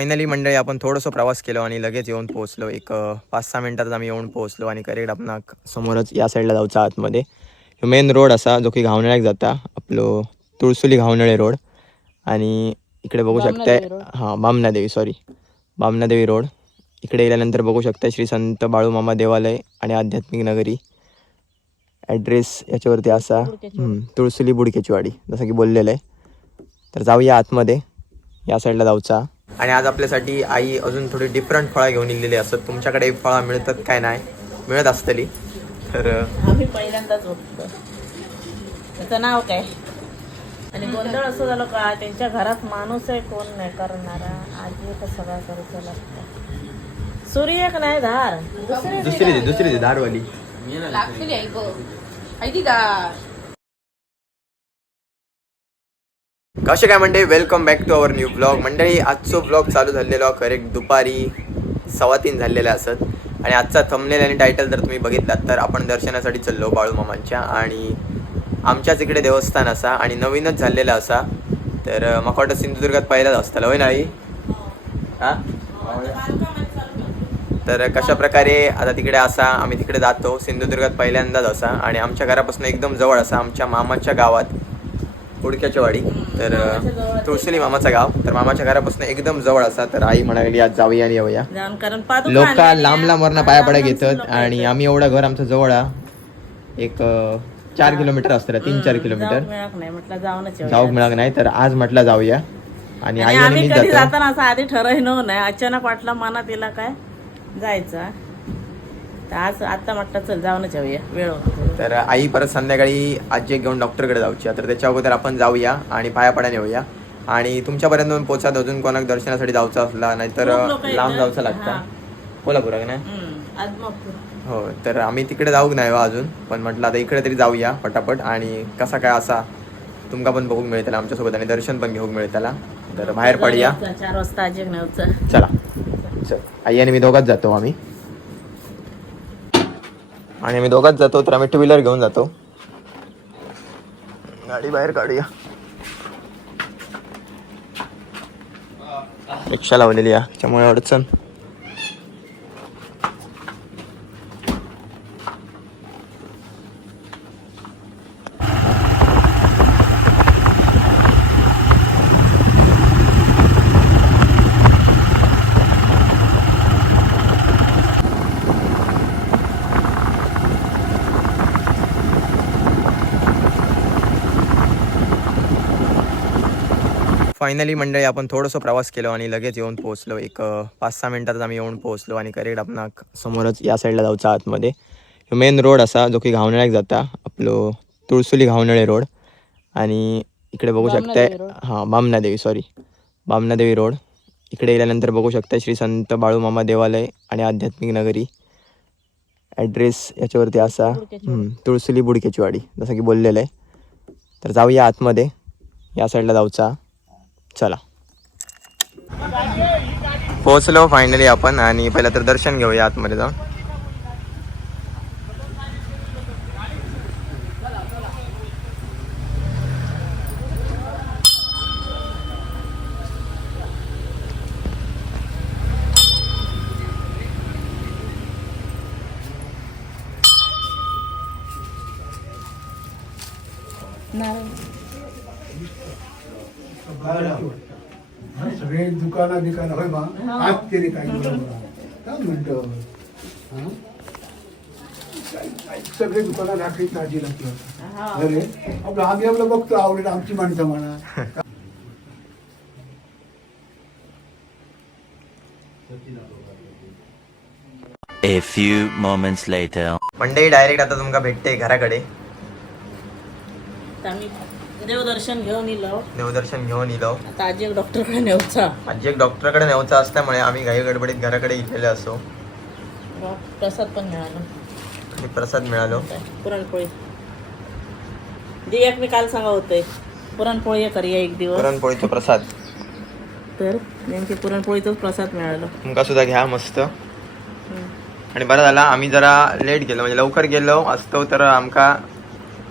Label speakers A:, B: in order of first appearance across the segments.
A: Finally मंडळी आपण थोडंसं प्रवास केलो आणि लगेच येऊन पोहोचलो. एक पाच सहा मिनटातच आम्ही येऊन पोहोचलो आणि करेक्ट आपण समोरच या साईडला जाऊचा आतमध्ये. ह्यो मेन रोड असा जो की घावनळ्याक जाता आपलो तुळसुली घावनळे रोड आणि इकडे बघू शकताय हां बामनादेवी सॉरी बामनादेवी रोड इकडे गेल्यानंतर बघू शकता श्री संत बाळूमामा देवालय आणि आध्यात्मिक नगरी. ॲड्रेस याच्यावरती असा तुळसुली बुडकेची वाडी जसं की बोललेलं आहे. तर जाऊया आतमध्ये. या साईडला जाऊचा. आणि आज आपल्यासाठी आई अजून थोडी डिफरंट फळं घेऊन इलेली असतात तुमच्याकडे फळं मिळतात काय नाही? मिळत असतली. तर
B: आम्ही पहिल्यांदाच बघतो त्याचं नाव काय? आणि गोंधळ असं झालं का? त्यांच्या घरात माणूस आहे कोण नाही करणारा. आजी तर सगळा करायचं लागतं. सूर्य एक नाही धार. दुसरी
A: दुसरी दे दुसरी दे धारवाली.
C: लागतली
A: कसे काय म्हणते welcome back to our new blog मंडळी आजचो ब्लॉग चालू झालेलो करेक्ट दुपारी सव्वा तीन झालेले असत आणि आजचा थंबनेल आणि टायटल जर तुम्ही बघितलात तर आपण दर्शनासाठी चाललो बाळूमामांच्या आणि आमच्याच इकडे देवस्थान असा. आणि नवीनच झालेलं असा. तर मग म्हाका वाटतं सिंधुदुर्गात पहिलाच असताला होय नाही हा? तर कशा प्रकारे आता तिकडे असा आम्ही तिकडे जातो. सिंधुदुर्गात पहिल्यांदाच असा. आणि आमच्या घरापासून एकदम जवळ असा. आमच्या मामाच्या गावात उडक्याच्या वाडी. तर तुळसुली मामाचं गाव. तर मामाच्या घरापासून एकदम जवळ असा. तर आई म्हणाली आज जाऊया आणि येऊया. लोक. लांब लांब वरनं पाया पडा घेतात. आणि. आम्ही एवढं घर आमचं जवळ. एक चार किलोमीटर असतं तीन चार किलोमीटर. जाऊक मिळालं नाही. तर आज म्हटलं जाऊया. आणि आई
B: आणि
A: मी
B: जाताना असं आधी ठरवलं नाही. अचानक वाटलं मनात येला काय जायचं. तर आज आता म्हटलं चल जाऊनच येऊया. वेळ होतो
A: तर आई परत संध्याकाळी आजी घेऊन डॉक्टरकडे जाऊची तर त्याच्या अगोदर आपण जाऊया आणि पाया पडायला येऊया. आणि तुमच्यापर्यंत पोचात अजून कोणाक दर्शनासाठी जायचं असला नाहीतर
B: खूप लोकं
A: लांब. जायचं लागतं.
B: आदमापूर.
A: हो तर आम्ही तिकडे जाऊक नाही हो अजून. पण म्हटलं आता इकडे तरी जाऊया पटापट. आणि कसा काय असा तुमका पण बघूक मिळेल आमच्यासोबत आणि दर्शन पण घेऊक मिळेल तर बाहेर पडूया.
B: चार वाजता नव्हतं
A: चला. चल. आई आणि मी दोघात जातो आम्ही. आणि आम्ही दोघात जातो तर आम्ही टू व्हीलर घेऊन जातो. गाडी बाहेर काढूया. रिक्षा लावलेली आहे त्यामुळे अडचण. फायनली मंडळी आपण थोडंसं प्रवास केलो आणि लगेच येऊन पोहोचलो. एक पाच सहा मिनटातच आम्ही येऊन पोहोचलो आणि करेक्ट आपण समोरच या साईडला जाऊचं आतमध्ये. मेन रोड असा जो की घावनळ्याक जाता आपलो तुळसुली घावनळे रोड आणि इकडे बघू शकताय हां बामनादेवी सॉरी बामनादेवी रोड इकडे गेल्यानंतर बघू शकता श्री संत बाळूमामा देवालय आणि आध्यात्मिक नगरी. ॲड्रेस याच्यावरती असा तुळसुली बुडकेची वाडी जसं की बोललेलं आहे. तर जाऊया आतमध्ये. या साईडला जाऊचा. चला. पोहोचलो फायनली आपण आणि पहिलं तर दर्शन घेऊया आतमध्ये जाऊन.
D: सगळे दुकाना बिकाना होय बा? आज तरी काय. काय म्हणतो? हा? सगळे दुकाना राखली ताजी लागतात अरे आपलं आम्ही आपलं बघतो आवडेल आमची माणसं म्हणा.
E: A few moments later.
A: Monday direct आता तुमका भेटते घराकडे.
B: देवदर्शन घेऊन येलो
A: देवदर्शन घेऊन येलो
B: आता आजी एक डॉक्टरकडे नेऊचा
A: आजी एक डॉक्टरकडे न्यायचं असल्यामुळे आम्ही घाई गडबडीत घराकडे गेलेले असो.
B: प्रसाद पण मिळाला.
A: आणि प्रसाद मिळालो.
B: पुरणपोळी. जे एक मी काल सांगा होतंय पुरणपोळी करूया एक दिवस.
A: पुरणपोळीचा प्रसाद.
B: तर नेमकी पुरणपोळीचाच प्रसाद मिळाला.
A: तुमका सुद्धा घ्या मस्त. आणि बरं झाला आम्ही जरा लेट गेलो. म्हणजे लवकर गेलो. असतो तर आमका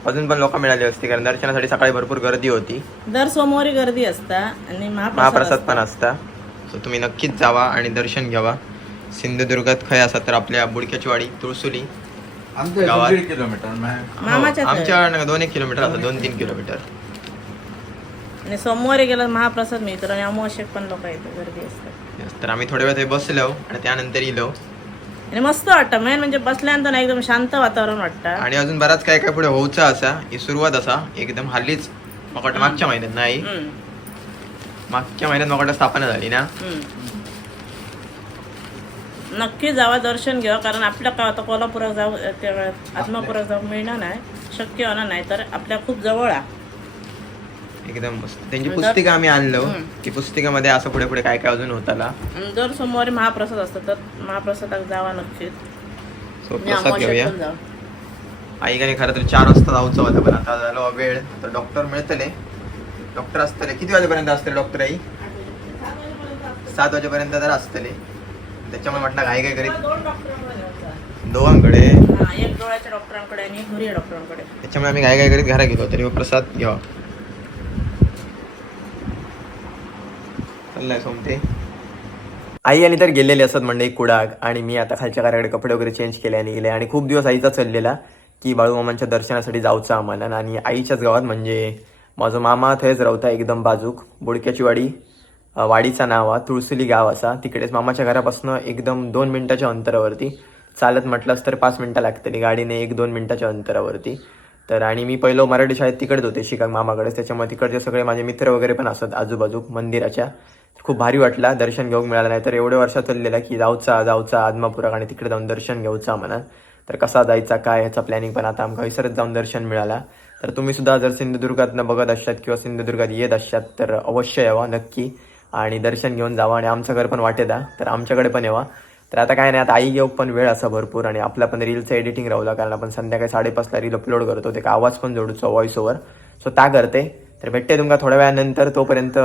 A: अजून पण लोक मिळाली असती कारण दर्शनासाठी सकाळी भरपूर गर्दी होती.
B: दर सोमवारी गर्दी असता आणि महाप्रसाद.
A: पण असता. सो तुम्ही नक्कीच जावा आणि दर्शन घ्यावा. सिंधुदुर्गात खय असा तर आपल्या बुडक्याची वाडी तुळसुली
F: आमच्या
A: गावात.
F: इथून दीड किलोमीटर मॅम
B: मामाच्या
A: हो, आमच्या दोन एक किलोमीटर असं दोन तीन किलोमीटर.
B: आणि सोमवारी गेला महाप्रसाद मिळतो आणि अमावश्यक पण लोक येतात गर्दी असतात
A: Yes, तर आम्ही थोड्या वेळ बसलो आणि त्यानंतर इलो.
B: आणि मस्त वाटतं. मेन म्हणजे बसल्यानंतर ना एकदम शांत वातावरण वाटतं.
A: आणि अजून बराच काय काय पुढे होऊचा असा. ही सुरुवात असा. एकदम हल्लीच वाटतं मागच्या महिन्यात नाही. मागच्या महिन्यात वाटतं स्थापना झाली ना.
B: नक्की जावा दर्शन घ्यावं. कारण आपल्या काय आता कोल्हापुरात जाऊ त्या वेळात आत्मापुरात जाऊ मिळणार नाही. शक्य होणार नाही. तर आपल्या खूप जवळ आहे.
A: एकदम मस्त. त्यांची पुस्तिका आम्ही आणलो
B: हम्म.
A: ती पुस्तिकेमध्ये असं पुढे पुढे काय काय अजून होताला
B: दर सोमवारी महाप्रसाद असतो तर महाप्रसादात जावा नक्कीच.
A: सो प्रसाद घेऊया.
B: जाऊ
A: आईकाने खरं तर चार वाजता जाऊचं होतं पण आता झालो वेळ. तर डॉक्टर मिळतले. डॉक्टर असतले. किती वाजेपर्यंत असतले डॉक्टर आई? सात वाजेपर्यंत तर असतले. त्याच्यामुळे म्हटलं काय काय करीत?
B: दोन डॉक्टरांकडे जायचं.
A: दोघांकडे.
B: हा, एक डोळ्याच्या डॉक्टरांकडे आणि घरी डॉक्टरांकडे
A: त्याच्यामुळे आम्ही काय काय करीत घरा गेलो. तरी प्रसाद घ्यावा. आई आणि तर गेलेले असत म्हणजे कुडाग आणि मी आता खालच्या घराकडे कपडे वगैरे चेंज केले आणि गेले. आणि खूप दिवस आईचा चाललेला की बाळूमामांच्या दर्शनासाठी जाऊचं आम्हाला. आणि आईच्याच गावात म्हणजे माझा मामा थंयच रावता एकदम बाजूक. बोडक्याची वाडी वाडीचा नाव हा तुळसुली गाव असा. तिकडेच मामाच्या घरापासून एकदम दोन मिनिटाच्या अंतरावरती. चालत म्हटलंच तर पाच मिनटं लागतली. गाडीने एक दोन मिनटाच्या अंतरावरती. तर आणि मी पहिलं मराठी शाळेत तिकडेच होते शिकाग मामाकडेच. त्याच्यामुळे तिकडचे सगळे माझे मित्र वगैरे पण असत आजूबाजू मंदिराच्या. खूप भारी वाटला. दर्शन घेऊक मिळालं नाही तर एवढ्या वर्षात चाललेला की जाऊचा जाऊचा आदमापुराक आणि तिकडे जाऊन दर्शन घेऊचा म्हणा. तर कसा जायचा काय ह्याचा प्लॅनिंग पण आता आमका विसरत जाऊन दर्शन मिळाला. तर तुम्ही सुद्धा जर सिंधुदुर्गातनं बघत असतात किंवा सिंधुदुर्गात येत असतात तर अवश्य यावा नक्की. आणि दर्शन घेऊन जावा आणि आमचं घर पण वाटेदा तर आमच्याकडे पण यावा. तर आता काय नाही आता आई घेऊ पण वेळ असा भरपूर आणि आपला पण रीलचं एडिटिंग राहूला कारण आपण संध्याकाळी साडेपाचला रील अपलोड करतो ते आवाज पण जोडूचो व्हॉइस ओव्हर सो त्या करते. तर भेटते तुमका थोड्या वेळानंतर तोपर्यंत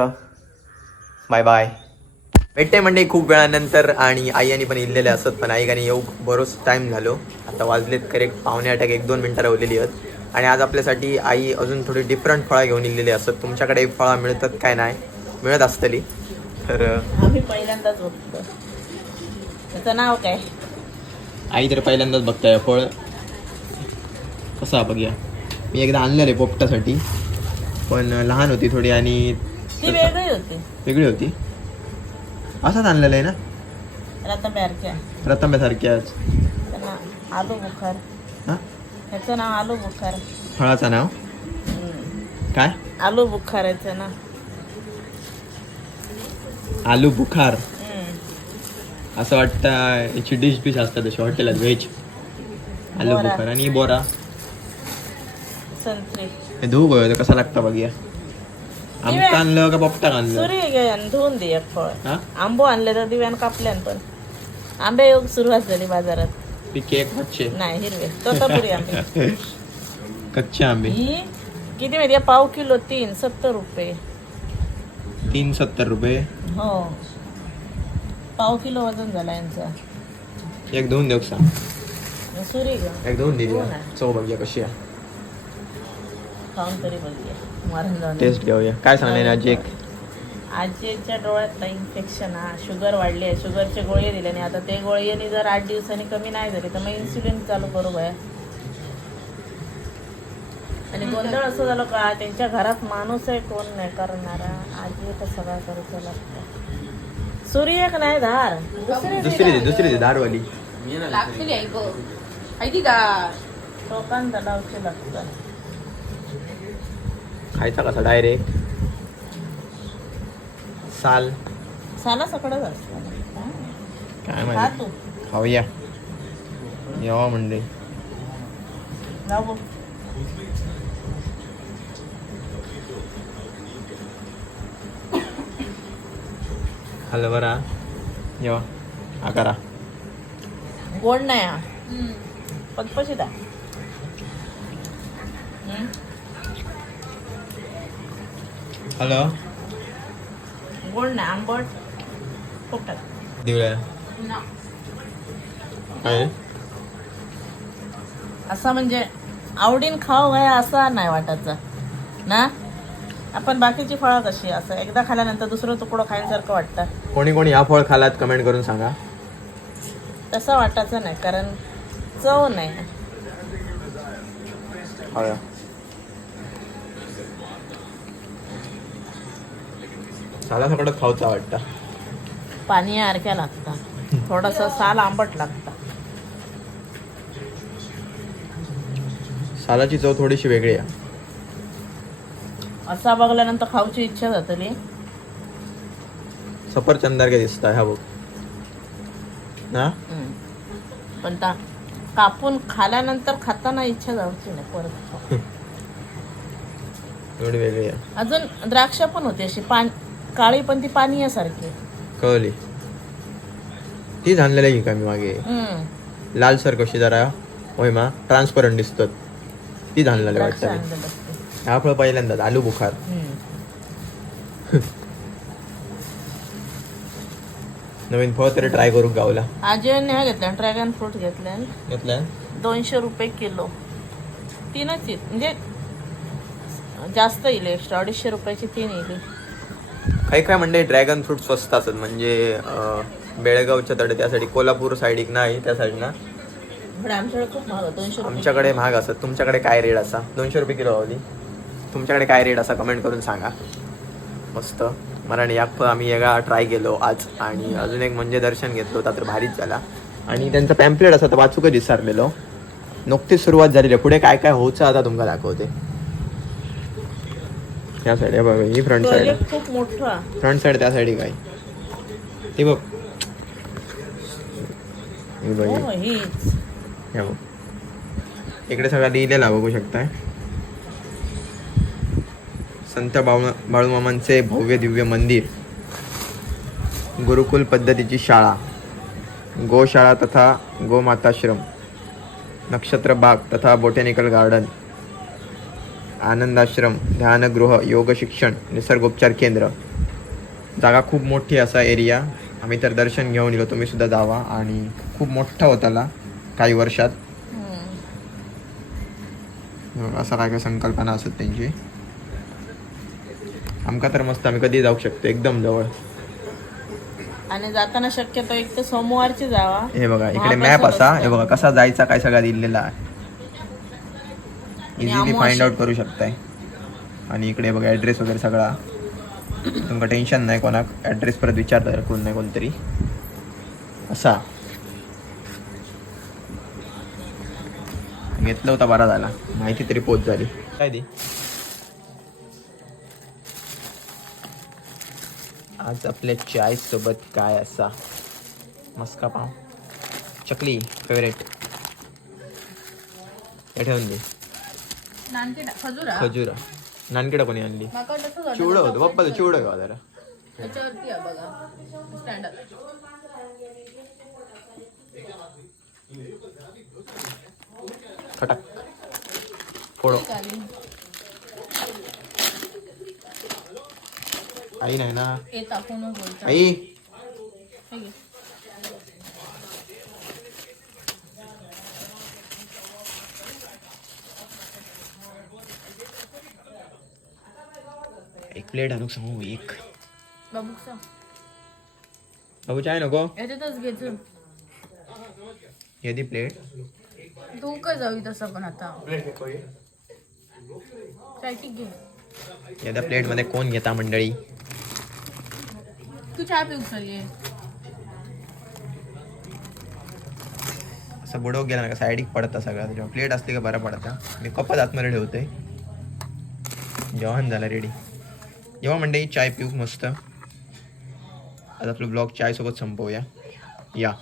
A: बाय बाय भेटते म्हणजे खूप वेळानंतर आणि आई आणि पण इल्लेले असत पण आई आणि येऊ बरोच टाईम झालो. आता वाजलेत करेक्ट पावणे आठ एक दोन मिनटं राहिलेली आहेत. आणि आज आपल्यासाठी आई अजून थोडी डिफरंट फळं घेऊन इलेली असत. तुमच्याकडे फळं मिळतात काय नाही? मिळत असतली. तर
B: आम्ही पहिल्यांदाच बघतो त्याचं नाव काय?
A: आई तर पहिल्यांदाच बघताय फळ. कसा बघूया? मी एकदा आणलेलं आहे पोपटासाठी. पण लहान होती थोडी आणि
B: ती वेगळी होती.
A: वेगळी होती? असाच आणलेलं आहे ना?
B: रत्नबेरच्या
A: रतांब्यासारख्याच.
B: त्याचं नाव आलू बुखार.
A: हां?
B: ह्याचं नाव आलू बुखार.
A: फळाचं नाव?
B: हम्म.
A: काय?
B: आलू बुखार याचं ना
A: आलू बुखार. असं वाटतं याची डिश बिश असतात तशी हॉटेलात व्हेज. आलू
B: बोरा.
A: बुखार आणि बोरा.
B: संत्री.
A: हे धुवू गयो कसा लागता बघूया. आमका आणलं का पोपटाक आणलं
B: सुरी धुवून दे एक फळ.
A: हा?
B: आंबो आणले तर दिव्यान कापल्यान पण. आंबे योग सुरुवात झाली बाजारात.
A: पिके एक कच्चे
B: नाही हिरवे. तोतापुरी आंबे.
A: कच्चे आंबे.
B: ही किती माहिती पाव किलो तीन सत्तर रुपये.
A: तीन सत्तर रुपये.
B: हो. पाव किलो वजन झाला यांचा.
A: एक दोन देऊ सांग?
B: सुरी
A: एक दोन दिली
B: हो ना.
A: चव बघूया कशी आहे.
B: खाऊन तरी जाऊन
A: टेस्ट घेऊया. काय सांगणार आजी एक?
B: आजीच्या डोळ्यात इन्फेक्शन हा शुगर वाढली आहे. शुगरचे गोळी दिले आणि आता ते गोळीने जर आठ दिवसांनी कमी नाही झाली तर मग इन्सुलिन चालू करू आहे आणि गोंधळ असं झालं का त्यांच्या घरात माणूस आहे कोण नाही करणारा. आजी तर सगळा करूचं लागतं. सूर्य एक नाही धार. दुसरी
A: दुसरी दे दुसरी दे दारवाली
C: लागतली आई बघ आई का
B: टोकान दलावचे लागतं
A: खायचा कसा डायरेक्ट साल.
B: साला सकळच असतं.
A: काय माहिती?
B: तू.
A: खाऊया. यावा म्हणजे बरा? येवा. आकारा
B: गोड नाही हा. पचपशीत आहे.
A: हॅलो
B: गोड नाही आंबट पोटात
A: दिवळ्या काय?
B: असा म्हणजे आवडीन खाऊ आहे असा नाही वाटायचा ना? आपण बाकीची फळं कशी असं एकदा खाल्यानंतर दुसरं तुकडं खायसारखं वाटतं.
A: कोणी कोणी हा फळ खालात कमेंट करून सांगा.
B: तसं वाटायचं नाही कारण चव नाही.
A: साला सकडत खाऊचा वाटतं.
B: पाणी यारख्या लागतं. थोडंसं साल आंबट लागतं.
A: सालाची चव थोडीशी वेगळी आहे.
B: असा बघल्यानंतर खाऊची इच्छा जातली.
A: सफरचंदारखे दिसत हा बघ. ना?
B: पण ता कापून खाल्यानंतर खाताना इच्छा जाऊची नाही परत.
A: एवढी वेगळी आहे.
B: अजून द्राक्ष पण होती अशी पान काळी पण ती पाणी सारखी.
A: कळली. ती झालेली आहे का मी मागे?
B: हम्म.
A: लालसर कशी जरा होय मा ट्रान्सपरंट दिसतात. ती वाटतं
B: आणलेलं असते.
A: हा फळ पहिल्यांदाच आलू बुखार.
B: हम्म.
A: नवीन फळ तरी ट्राय करू गावला
B: आजीने ह्या घेतल्या ड्रॅगन फ्रूट घेतल्या.
A: घेतलं
B: दोनशे रुपये किलो. तीनच आहेत. म्हणजे जास्त येईल एक्स्ट्रा अडीचशे रुपयाची तीन येईल.
A: काही काय म्हणजे ड्रॅगन फ्रूट स्वस्त असत म्हणजे बेळगावच्या तडे त्यासाठी कोल्हापूर साईड एक नाही त्या साईडना
B: आमच्याकडे महाग
A: असत तुमच्याकडे काय रेट असा? दोनशे रुपये किलो हवली तुमच्याकडे काय रेट असा? कमेंट करून सांगा. मस्त. मराठी या फळ आम्ही वेगळा ट्राय केलो आज. आणि अजून एक म्हणजे दर्शन घेतलो होता. तर भारीच झाला. आणि त्यांचा पॅम्पलेट असा तर वाचूकच विसरलेलो नुकतीच सुरुवात झालेली पुढे काय काय होचं आता तुमका दाखवते. त्या साईड बघ ही फ्रंट साईड
B: खूप मोठा
A: फ्रंट साईड त्या साईड काय? ती बघ. ही बघ इकडे सगळं लिहिलेला बघू शकताय. संत बाळू बाळूमामांचे भव्य दिव्य मंदिर. गुरुकुल पद्धतीची शाळा. गोशाळा तथा गोमाताश्रम. नक्षत्र बाग तथा बोटॅनिकल गार्डन आनंदाश्रम ध्यानगृह योग शिक्षण निसर्गोपचार केंद्र. जागा खूप मोठी असा एरिया. आम्ही तर दर्शन घेऊन गेलो. तुम्ही सुद्धा जावा. आणि खूप मोठा होताला काही वर्षात. असा काय काय संकल्पना असत त्यांची. आमका तर मस्त आम्ही कधी जाऊ शकतो. एकदम जवळ.
B: आणि जाताना शक्यतो एक तर सोमवारची जावा.
A: हे बघा इकडे मॅप असा. हे बघा कसा जायचा काय सगळा दिलेला आहे. इझिली फाइंड आउट करू शकताय. आणि इकडे बघा ॲड्रेस वगैरे सगळा. तुमका टेन्शन नाही कोणाक. ॲड्रेस परत विचारता कोण नाही कोणतरी. असा. घेतलं होता बरा झाला. माहिती तरी पोच झाली. काय दी आज आपल्या चाय सोबत काय असा? मस्का पाव? चकली फेवरेट हे ठेवून दे.
C: नानकेडा खजुरा
A: खजुरा नानकेडा कोणी आणली
C: माका तसं झालं.
A: चिवडं होतं पप्पा चिवडं घेवा जरा
C: त्याच्यावरती आहे बघा स्टँडर्ड
A: खटाक फोडो आई नाही ना
C: हे बोलतो
A: आई
C: हे घे.
A: प्लेट आणू सांगू एक.
C: बाबूचा
A: बाबू चाय नको.
C: याच्यातच
A: प्लेट.
C: तू काय जाऊ तसं पण आता. चाय ठीक घे.
A: या प्लेटमध्ये कोण घेता मंडळी?
C: तू चाय पिऊ चल
A: असं गेला ना का साईडिक पडता सगळा. त्याच्यावर प्लेट असली का बरं पडता. मी कपच आतमध्ये ठेवतोय. जेवण झालं रेडी जेव्हा मंडळी चाय पिऊ मस्त. आता आपलं ब्लॉग चाय सोबत संपवूया. या.